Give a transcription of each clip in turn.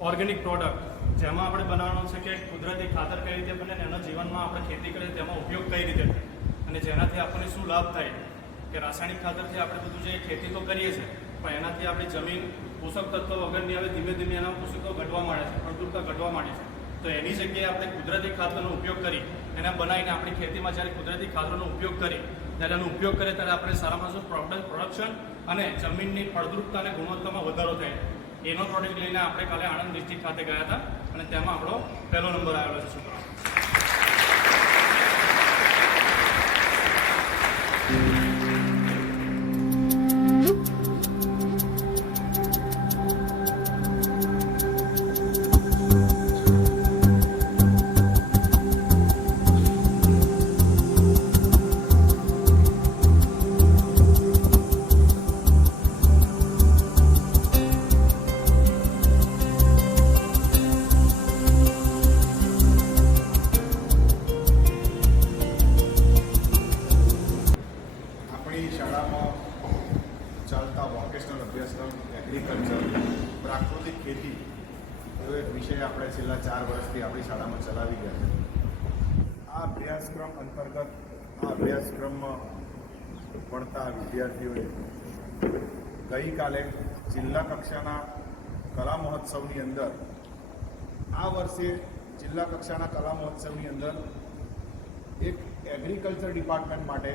Organic product જેમાં આપણે બનાવવાનું છે કે કુદરતી ખાતર કઈ રીતે બને એના જીવનમાં આપણે ખેતી કરીએ તેમાં ઉપયોગ કઈ રીતે થાય અને જેનાથી આપણને શું લાભ થાય કે રાસાયણિક ખાતરથી આપણે બધું જે ખેતી તો કરીએ છીએ પણ એનાથી આપણી જમીન પોષક તત્વો વગરની હવે ધીમે ધીમે એના પોષકો ઘટવા માંડે છે, ફળદ્રુપતા ઘટવા માંડે છે. તો એની જગ્યાએ આપણે કુદરતી ખાતરનો ઉપયોગ કરી એને બનાવીને આપણી ખેતીમાં જ્યારે કુદરતી ખાતરનો ઉપયોગ કરી ત્યારે એનો ઉપયોગ કરીએ ત્યારે આપણે સારામાં શું પ્રોડક્શન અને જમીનની ફળદ્રુપતા અને ગુણવત્તામાં વધારો થાય. એનો પ્રોડક્ટ લઈને આપણે કાલે આણંદ ડિસ્ટ્રિક્ટ ખાતે ગયા હતા અને તેમાં આપણો પહેલો નંબર આવેલો છે. છોકરા શાળામાં ચાલતા વોકેશનલ અભ્યાસક્રમ એગ્રીકલ્ચર પ્રાકૃતિક ખેતી એવો એક વિષય આપણે છેલ્લા 4 વર્ષથી આપણી શાળામાં ચલાવી ગયા છે. આ અભ્યાસક્રમ અંતર્ગત આ અભ્યાસક્રમમાં ભણતા વિદ્યાર્થીઓએ ગઈકાલે જિલ્લા કક્ષાના કલા મહોત્સવની અંદર આ વર્ષે જિલ્લા કક્ષાના કલા મહોત્સવની અંદર એક એગ્રીકલ્ચર ડિપાર્ટમેન્ટ માટે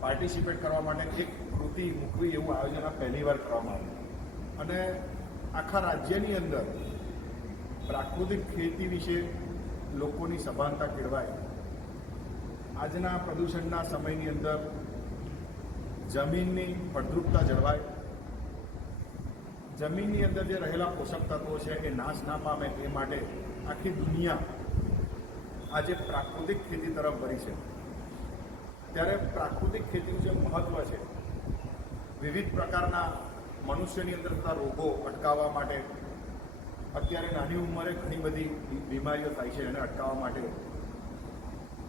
પાર્ટિસિપેટ કરવા માટે એક કૃતિ મૂકવી એવું આયોજન આ પહેલીવાર કરવામાં આવ્યું અને આખા રાજ્યની અંદર પ્રાકૃતિક ખેતી વિશે લોકોની સભાનતા કેળવાય. આજના પ્રદૂષણના સમયની અંદર જમીનની ફળદ્રુપતા જળવાય, જમીનની અંદર જે રહેલા પોષક તત્વો છે એ નાશ ના પામે એ માટે આખી દુનિયા આજે પ્રાકૃતિક ખેતી તરફ વળી છે. ત્યારે પ્રાકૃતિક ખેતીનું જે મહત્ત્વ છે, વિવિધ પ્રકારના મનુષ્યની અંદર થતા રોગો અટકાવવા માટે, અત્યારે નાની ઉંમરે ઘણી બધી બીમારીઓ થાય છે એને અટકાવવા માટે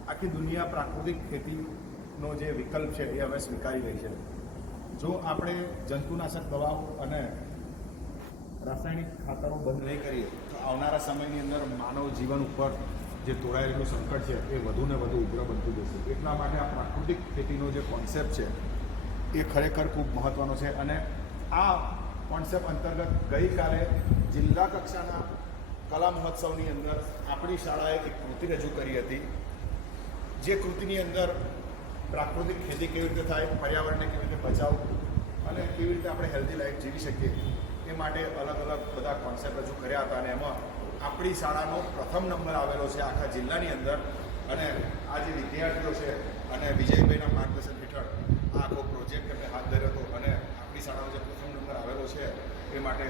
આખી દુનિયા પ્રાકૃતિક ખેતીનો જે વિકલ્પ છે એ હવે સ્વીકારી રહી છે. જો આપણે જંતુનાશક દવાઓ અને રાસાયણિક ખાતરો બંધ નહીં કરીએ તો આવનારા સમયની અંદર માનવ જીવન ઉપર જે તોડાયેલું સંકટ છે એ વધુ ને વધુ ઉગ્ર બનતું જશે. એટલા માટે આ પ્રાકૃતિક ખેતીનો જે કોન્સેપ્ટ છે એ ખરેખર ખૂબ મહત્ત્વનો છે અને આ કોન્સેપ્ટ અંતર્ગત ગઈકાલે જિલ્લા કક્ષાના કલા મહોત્સવની અંદર આપણી શાળાએ એક કૃતિ રજૂ કરી હતી. જે કૃતિની અંદર પ્રાકૃતિક ખેતી કેવી રીતે થાય, પર્યાવરણને કેવી રીતે બચાવવું અને કેવી રીતે આપણે હેલ્ધી લાઈફ જીવી શકીએ એ માટે અલગ અલગ બધા કોન્સેપ્ટ રજૂ કર્યા હતા અને એમાં આપણી શાળાનો પ્રથમ નંબર આવેલો છે આખા જિલ્લાની અંદર. અને આ જે વિદ્યાર્થીઓ છે અને વિજયભાઈના માર્ગદર્શન હેઠળ આ આખો પ્રોજેક્ટ એમને હાથ ધર્યો હતો અને આપણી શાળાનો જે પ્રથમ નંબર આવેલો છે એ માટે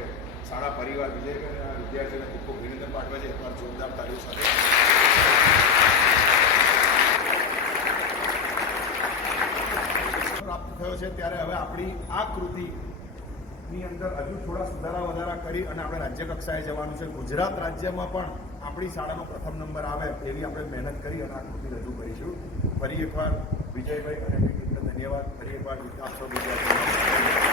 શાળા પરિવાર વિજયભાઈ આ વિદ્યાર્થીઓને ખૂબ ખૂબ અભિનંદન પાઠવે છે. એકવાર જોરદાર તાળીઓ સાથે પ્રાપ્ત થયો છે. ત્યારે હવે આપણી આ કૃતિની અંદર હજુ થોડા સુધારા વધારા કરી અને આપણે રાજ્ય કક્ષાએ જવાનું છે. ગુજરાત રાજ્યમાં પણ આપણી શાળાનો પ્રથમ નંબર આવે એવી આપણે મહેનત કરી અને આ કૃતિ રજૂ કરીશું. ફરી એકવાર વિજયભાઈ અને ટીમને ધન્યવાદ. ફરી એકવાર આપ સૌ વિદ્યાર્થીઓ